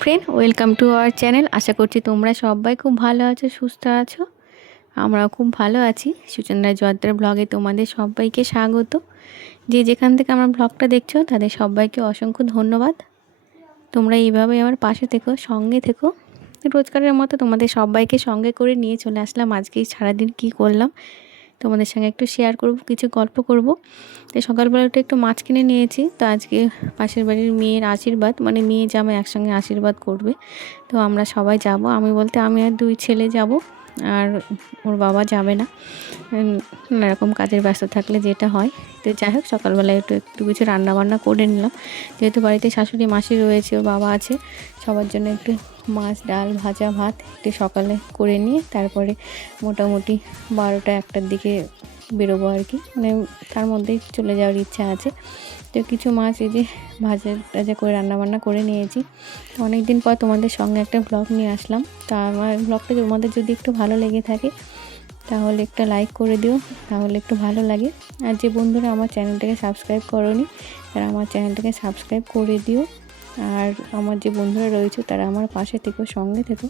Friend welcome to our channel আশা করছি তোমরা সবাই খুব ভালো আছো, সুস্থ আছো। আমরাও খুব ভালো আছি। সুচন্দ্রা জয়দার ব্লগে তোমাদের সবাইকে স্বাগত। যে যেখান থেকে আমার ব্লগটা দেখছ, তাদের সবাইকে অসংখ্য ধন্যবাদ। তোমরা এইভাবে আমার পাশে থেকো, সঙ্গে থেকো। রোজগারের মতো তোমাদের সবাইকে সঙ্গে করে নিয়ে চলে আসলাম। আজকে সারাদিন কি করলাম তোমাদের সঙ্গে একটু শেয়ার করব, কিছু গল্প করব। তো সকালবেলাটা একটু মাছ কিনে নিয়েছি। তো আজকে পাশের বাড়ির মেয়ের আশীর্বাদ মানে মেয়ে জামাই একসঙ্গে আশীর্বাদ করবে। তো আমরা সবাই যাব। আমি বলতে আমি আর দুই ছেলে যাব। আর ওর বাবা যাবে না। নানারকম কাজের ব্যস্ত থাকলে যেটা হয়। তো যাই হোক, সকালবেলায় একটু একটু কিছু রান্নাবান্না করে নিলাম। যেহেতু বাড়িতে শাশুড়ি, মাসি রয়েছে ওর বাবা আছে, সবার জন্য একটু মাছ, ডাল, ভাজা, ভাত একটু সকালে করে নিয়ে, তারপরে মোটামুটি বারোটা, একটার দিকে বেরোবো আর কি। মানে তার মধ্যেই চলে যাওয়ার ইচ্ছা আছে। তো কিছু মাছ এই যে ভাজা টাজা করে রান্নাবান্না করে নিয়েছি। অনেক দিন পর তোমাদের সঙ্গে একটা ব্লগ নিয়ে আসলাম। তা আমার ব্লগটা তোমাদের যদি একটু ভালো লেগে থাকে, তাহলে একটা লাইক করে দিও। তাহলে একটু ভালো লাগে। আর যে বন্ধুরা আমার চ্যানেলটাকে সাবস্ক্রাইব করনি, তারা আমার চ্যানেলটাকে সাবস্ক্রাইব করে দিও। আর আমার যে বন্ধুরা রয়েছে, তারা আমার পাশে থেকো, সঙ্গে থেকো।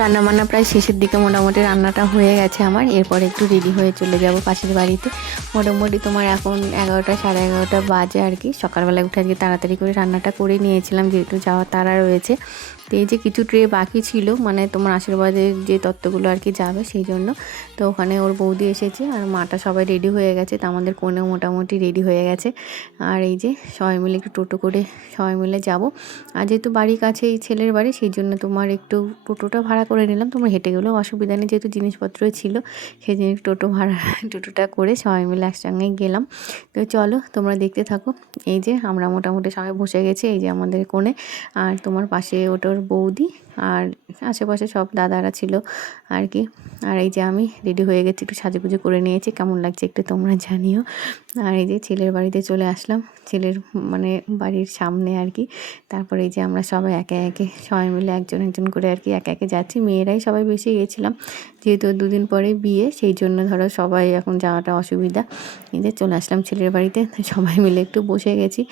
রান্না বান্না প্রায় শেষের দিকে মোটামুটি রান্নাটা হয়ে গেছে আমার। এরপর একটু রেডি হয়ে চলে যাব পাশের বাড়িতে। মোটামুটি তোমার এখন এগারোটা, সাড়ে এগারোটা বাজে আর কি। সকালবেলা উঠে আজকে তাড়াতাড়ি করে রান্নাটা করে নিয়েছিলাম, যেহেতু যাওয়ার তারা রয়েছে। তো এই যে কিছু ট্রে বাকি ছিল মানে তোমার আশীর্বাদের যে তত্ত্বগুলো আর কি যাবে সেই জন্য। তো ওখানে ওর বৌদি এসেছে আর মাটা সবাই রেডি হয়ে গেছে, তো আমাদের কোনেও মোটামুটি রেডি হয়ে গেছে। আর এই যে সবাই মিলে একটু টোটো করে সবাই মিলে যাব। আর যেহেতু বাড়ির কাছে এই ছেলের বাড়ি, সেই জন্য তোমার একটু টোটোটা ভাড়া করে নিলাম। তোমার হেঁটে গেলেও অসুবিধা নেই, যেহেতু জিনিসপত্রই ছিল, সেই জন্য টোটো ভাড়া, টোটোটা করে সবাই মিলে একসঙ্গে গেলাম। তো চলো তোমরা দেখতে থাকো। এই যে আমরা মোটামুটি সবাই বসে গেছি এই যে আমাদের কোণে। আর তোমার পাশে ওটার বৌদি আর আশেপাশে সব দাদারা ছিল আর কি। আর এই যে আমি রেডি হয়ে গেছি, একটু সাজুগুজু করে নিয়েছি। কেমন লাগছে একটু তোমরা জানিও। আর এই যে ছেলের বাড়িতে চলে আসলাম। ছেলের মানে বাড়ির সামনে আর কি। তারপরে এই যে আমরা সবাই একে একে সবাই মিলে একজন একজন করে আর কি একে একে যাচ্ছি। মেয়েরাই সবাই বেশি গিয়েছিলাম যেহেতু দুদিন পরে বিয়ে, সেই জন্য ধরো সবাই এখন যাওয়াটা অসুবিধা। যে চলে আসলাম ছেলের বাড়িতে, সবাই মিলে একটু বসে গেছি।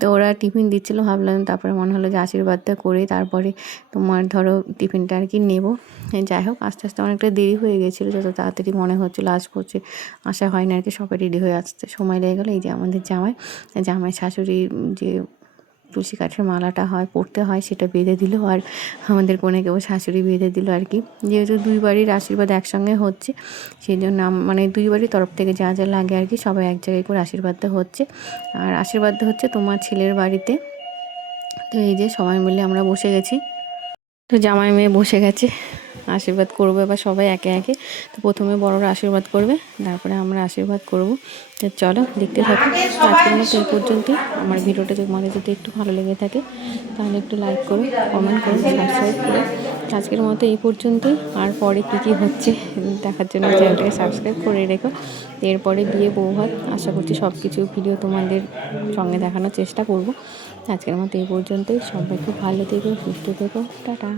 তো ওরা টিফিন দিচ্ছিল, ভাবলাম তারপরে মনে হলো যে আশীর্বাদটা করে তারপরে তোমার ধরো টিফিনটা আর কি নেব। যাই হোক, আস্তে আস্তে অনেকটা দেরি হয়ে গেছিল, যত তাড়াতাড়ি মনে হচ্ছিল আসব হচ্ছে আসা হয় না আর কি সবাই রেডি হয়ে আসতে সময় লেগে গেলো। এই যে আমাদের জামাই জামাই শাশুড়ি যে তুলসী কাঠের মালাটা হয়, পড়তে হয়, সেটা বেঁধে দিল আর আমাদের কনেকেও শাশুড়ি বেঁধে দিল আর কি। যেহেতু দুই বাড়ির আশীর্বাদ একসঙ্গে হচ্ছে সেই জন্য মানে দুই বাড়ির তরফ থেকে যা যা লাগে আর কি, সবাই এক জায়গায় করে আশীর্বাদটা হচ্ছে। আর আশীর্বাদটা হচ্ছে তোমার ছেলের বাড়িতে। তো এই যে সবাই মিলে আমরা বসে গেছি। তো জামাই মেয়ে বসে গেছে। আশীর্বাদ করব এবার সবাই একে একে। তো প্রথমে বড়রা আশীর্বাদ করবে, তারপরে আমরা আশীর্বাদ করব। তো চলো দেখতে থাকো। আজকের মতো এই পর্যন্তই। আমার ভিডিওটা তোমাদের যদি একটু ভালো লেগে থাকে, তাহলে একটু লাইক করো কমেন্ট করো সাবস্ক্রাইব করো। আজকের মতো এই পর্যন্তই। আর পরে কী কী হচ্ছে দেখার জন্য চ্যানেলটাকে সাবস্ক্রাইব করে রেখো। এরপরে বিয়ে বৌভাত আশা করছি সব কিছু ভিডিও তোমাদের সঙ্গে দেখানোর চেষ্টা করব। আজকের মতো এই পর্যন্তই। সবাই খুব ভালো থেকো সুস্থ থেকো। টাটা।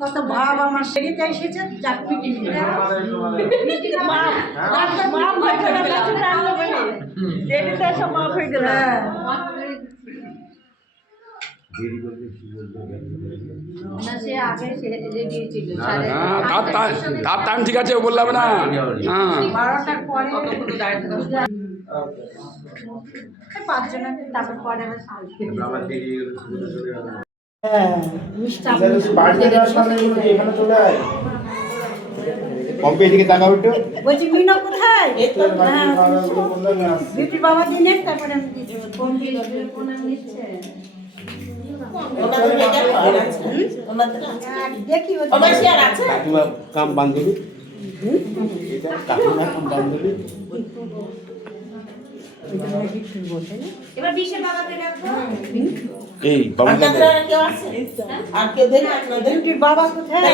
কত ভাব আমার সেদিকে এসেছে হ্যাঁ তার টাইম ঠিক আছে ও বললাম না হ্যাঁ তারপর পরে হয়ে পম্পে দিকে তাকা উঠো বলছি মিনা কোথায়? হ্যাঁ বিউটি বাবা দিনে তারপরে আমি দিচ্ছি। ফোন দিয়ে নিচ্ছে। দেখি কাম বান্ধবী। এটা কাকিমা কাম বান্ধবী। এবার বিশে বাবাকে রাখব এই বাবা বিউটির বাবা কোথায়?